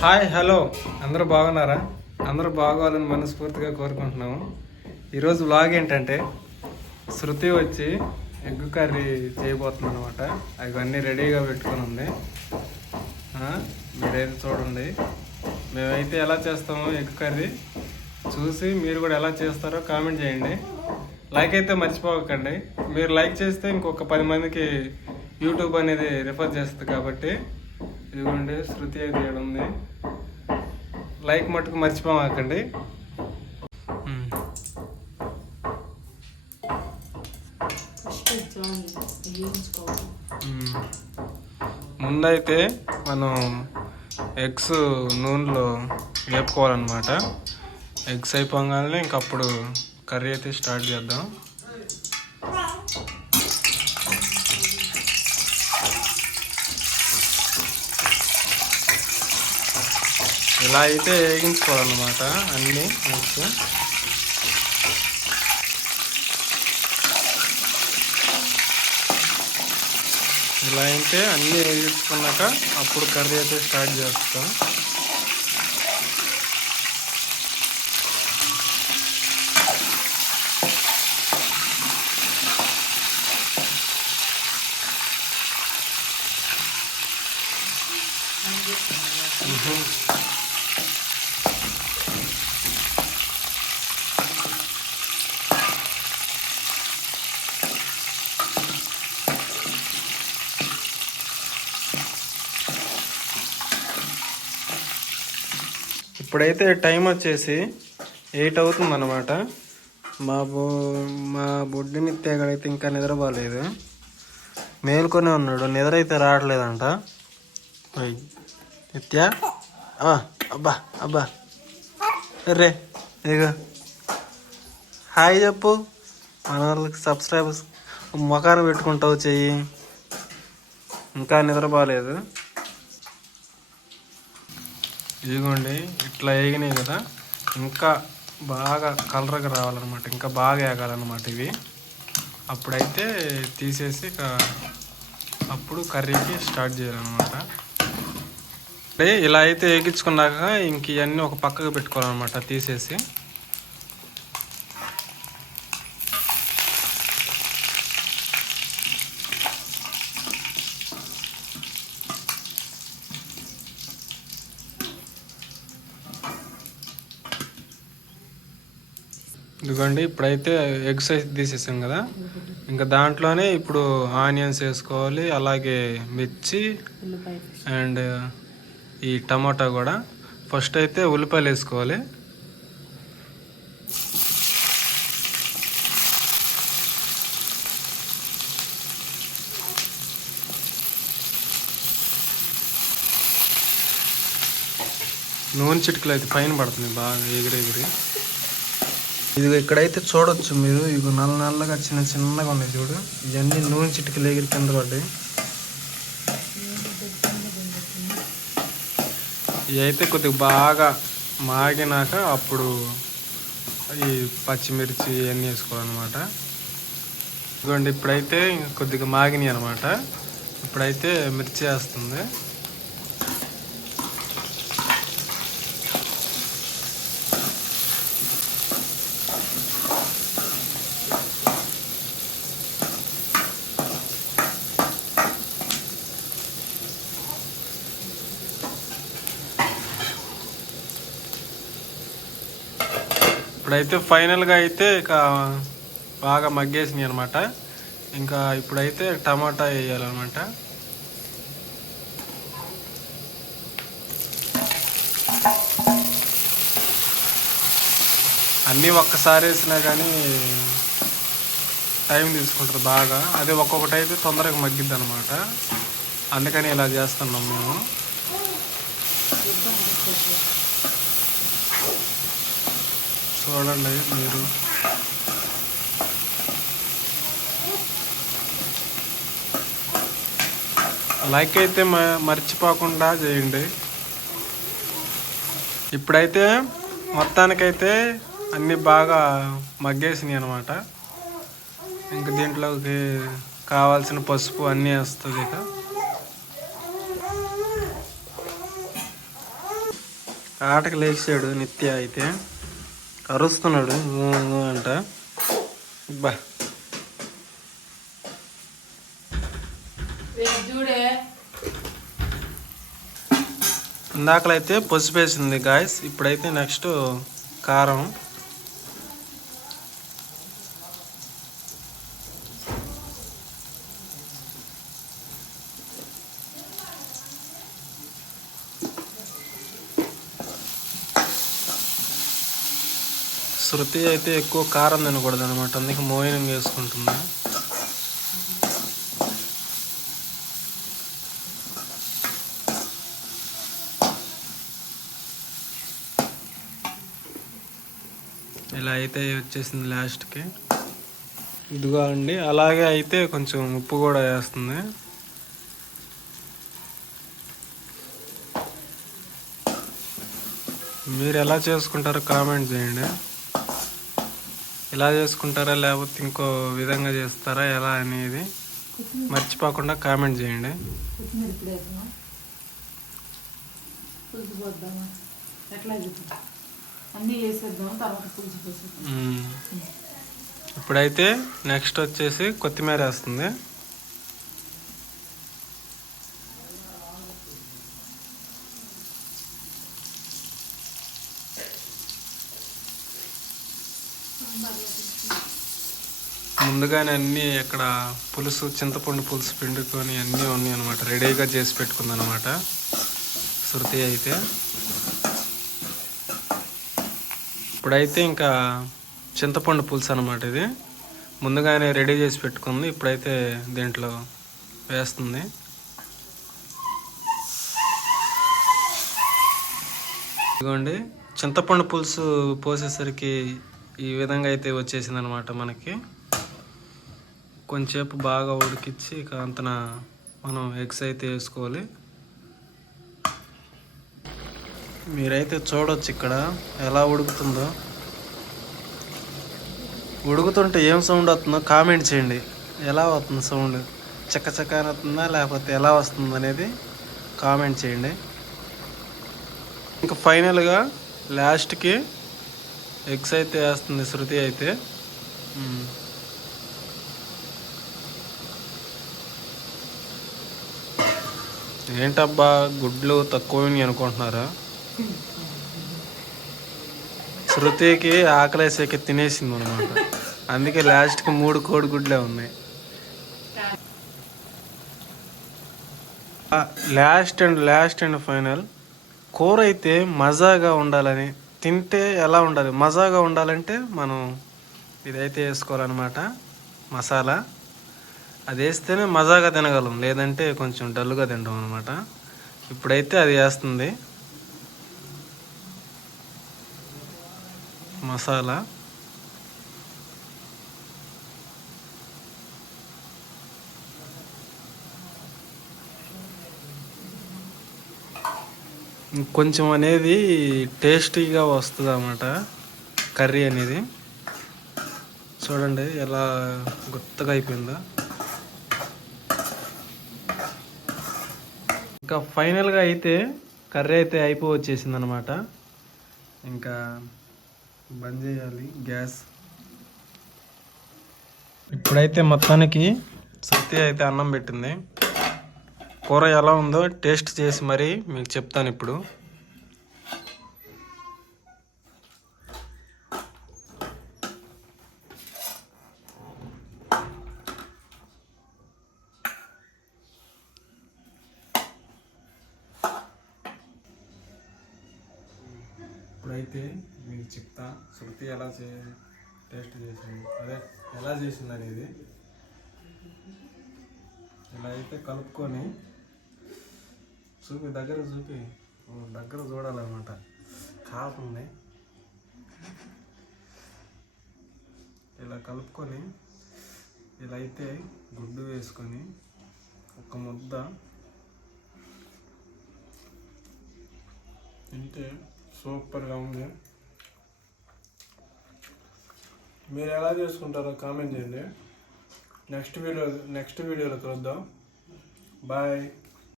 Hi hello అందరూ బాగున్నారా? అందరూ బాగోవాలని మనస్ఫూర్తిగా కోరుకుంటున్నాము. ఈరోజు వ్లాగ్ ఏంటంటే శృతి వచ్చి ఎగ్ కర్రీ చేయబోతుంది అనమాట. అవన్నీ రెడీగా పెట్టుకుని ఉంది. మీరైతే చూడండి. మేమైతే ఎలా చేస్తామో ఎగ్ కర్రీ చూసి మీరు కూడా ఎలా చేస్తారో కామెంట్ చేయండి. లైక్ అయితే మర్చిపోకండి. మీరు లైక్ చేస్తే ఇంకొక 10 మందికి యూట్యూబ్ అనేది రిఫర్ చేస్తుంది కాబట్టి ఇదిగోండి శృతి అయితే ఉంది. లైక్ మట్టుకు మర్చిపోమాకండి. ముందైతే మనం ఎగ్స్ నూనెలో వేపుకోవాలన్నమాట. ఎగ్స్ అయిపోగానే ఇంకప్పుడు కర్రీ అయితే స్టార్ట్ చేద్దాం. ఇలా అయితే వేగించుకోవాలన్నమాట అన్నీ ఎగ్స్. ఇలా అయితే అన్నీ వేగించుకున్నాక అప్పుడు కర్రీ అయితే స్టార్ట్ చేస్తాం. ఇప్పుడైతే టైం వచ్చేసి 8 అవుతుందన్నమాట. మా బొడ్డిని తెగడైతే ఇంకా నిద్రపోలేదు, మేల్కొనే ఉన్నాడు. నిద్ర అయితే రావట్లేదంట. నిత్య అబ్బా అబ్బా రే ఇదిగో హాయ్ చెప్పు. మన వాళ్ళకి సబ్స్క్రైబర్స్ మొఖాన్ని పెట్టుకుంటావు చెయ్యి. ఇంకా నిద్రపోలేదు. ఇదిగోండి ఇట్లా వేగినాయి కదా, ఇంకా బాగా కలర్గా రావాలన్నమాట, ఇంకా బాగా వేగాలన్నమాట ఇవి. అప్పుడైతే తీసేసి అప్పుడు కర్రీకి స్టార్ట్ చేయాలన్నమాట. ఇలా అయితే వేగించుకున్నాక ఇంక ఇవన్నీ ఒక పక్కకు పెట్టుకోవాలన్నమాట తీసేసి. ఇదిగోండి ఇప్పుడైతే ఎగ్స్ అయితే తీసేసాం కదా, ఇంకా దాంట్లోనే ఇప్పుడు ఆనియన్స్ వేసుకోవాలి, అలాగే మిర్చి అండ్ ఈ టమాటా కూడా. ఫస్ట్ అయితే ఉల్లిపాయలు వేసుకోవాలి. నూనె చిటికలు అయితే పైన పడుతుంది బాగా ఎగిరెగిరి. ఇది ఇక్కడైతే చూడొచ్చు మీరు, ఇవి నల్లగా చిన్నగా ఉన్నాయి చూడు. ఇవన్నీ నూనె చిటికలు ఎగిరి కింద పడ్డాయి. ఇవి అయితే కొద్దిగా బాగా మాగినాక అప్పుడు ఈ పచ్చిమిర్చి ఇవన్నీ వేసుకోవాలన్నమాట. ఇదిగోండి ఇప్పుడైతే కొద్దిగా మాగినాయి అనమాట. ఇప్పుడైతే మిర్చి వేస్తుంది. ఇప్పుడైతే ఫైనల్గా అయితే ఇక బాగా మగ్గేసినాయి అనమాట. ఇంకా ఇప్పుడైతే టమాటా వేయాలన్నమాట. అన్నీ ఒక్కసారి వేసినా కానీ టైం తీసుకుంటుంది బాగా. అదే ఒక్కొక్కటి అయితే తొందరగా మగ్గిద్ది అనమాట. అందుకని ఇలా చేస్తున్నాం మేము. చూడండి మీరు. లైక్ అయితే మర్చిపోకుండా చేయండి. ఇప్పుడైతే మొత్తానికైతే అన్నీ బాగా మగ్గేసినాయి అనమాట. ఇంక దీంట్లోకి కావాల్సిన పసుపు అన్నీ వేస్తుంది. ఇక ఆటకు లేచాడు నిత్య అయితే అరుస్తున్నాడు అంట. బా ఇందాకలైతే పసుపు వేసింది గాయస్. ఇప్పుడైతే నెక్స్ట్ కారం. శృతి అయితే ఎక్కువ కారం తినకూడదు అనమాట, అందుకే మోయినం వేసుకుంటుంది. ఇలా అయితే వచ్చేసింది లాస్ట్కి. ఇదిగో అండి, అలాగే అయితే కొంచెం ఉప్పు కూడా వేస్తుంది. మీరు ఎలా చేసుకుంటారో కామెంట్ చేయండి. ఇలా చేసుకుంటారా లేకపోతే ఇంకో విధంగా చేస్తారా ఎలా అనేది మర్చిపోకుండా కామెంట్ చేయండి. ఇప్పుడైతే నెక్స్ట్ వచ్చేసి కొత్తిమీర వేస్తుంది. ముందుగానే అన్నీ ఇక్కడ పులుసు, చింతపండు పులుసు పిండుకొని అన్నీ ఉన్నాయి అనమాట, రెడీగా చేసి పెట్టుకుందనమాట శృతి అయితే. ఇప్పుడైతే ఇంకా చింతపండు పులుసు అనమాట, ఇది ముందుగానే రెడీ చేసి పెట్టుకుంది. ఇప్పుడైతే దీంట్లో వేస్తుంది. ఇదిగోండి, చింతపండు పులుసు పోసేసరికి ఈ విధంగా అయితే వచ్చేసింది అనమాట మనకి. కొంచెంసేపు బాగా ఉడికించి ఇక అంతన మనం ఎగ్స్ అయితే వేసుకోవాలి. మీరైతే చూడొచ్చు ఇక్కడ ఎలా ఉడుకుతుందో. ఉడుకుతుంటే ఏం సౌండ్ వస్తుందో కామెంట్ చేయండి. ఎలా వస్తుంది సౌండ్? చక్క అని వస్తుందా లేకపోతే ఎలా వస్తుంది అనేది కామెంట్ చేయండి. ఇంకా ఫైనల్గా లాస్ట్కి ఎగ్స్ అయితే వేస్తుంది శృతి అయితే. ఏంటబ్బా గుడ్లు తక్కువని అనుకుంటున్నారా? శృతికి ఆకలేసాక తినేసింది అనమాట, అందుకే లాస్ట్కి 3 కోడిగుడ్లే ఉన్నాయి. లాస్ట్ అండ్ ఫైనల్ కూర అయితే మజాగా ఉండాలని, తింటే ఎలా ఉండాలి, మజాగా ఉండాలంటే మనం ఇదైతే వేసుకోవాలన్నమాట మసాలా. అది వేస్తేనే మజాగా తినగలం, లేదంటే కొంచెం డల్గా తింటాం అనమాట. ఇప్పుడైతే అది వేస్తుంది మసాలా. కొంచెం అనేది టేస్టీగా వస్తుంది అన్నమాట కర్రీ అనేది. చూడండి ఎలా గుత్తగా అయిపోయిందో. ఇంకా ఫైనల్గా అయితే కర్రీ అయితే వచ్చేసింది అనమాట. ఇంకా బంద్ చేయాలి గ్యాస్. ఇప్పుడైతే మొత్తానికి శృతి అయితే అన్నం పెట్టింది. కూర ఎలా ఉందో టేస్ట్ చేసి మరి మీకు చెప్తాను ఇప్పుడు. ఇప్పుడైతే మీకు చెప్తా శృతి ఎలా టేస్ట్ చేసింది, అదే ఎలా చేసింది అనేది. ఇలా అయితే కలుపుకొని దగ్గర చూడాలన్నమాట. కాపుంది ఇలా కలుపుకొని ఇలా అయితే గుడ్డు వేసుకొని ఒక ముద్ద తింటే సూపర్గా ఉంది. మీరు ఎలా చేసుకుంటారో కామెంట్ చేయండి. నెక్స్ట్ వీడియోలో కలుద్దాం. బాయ్.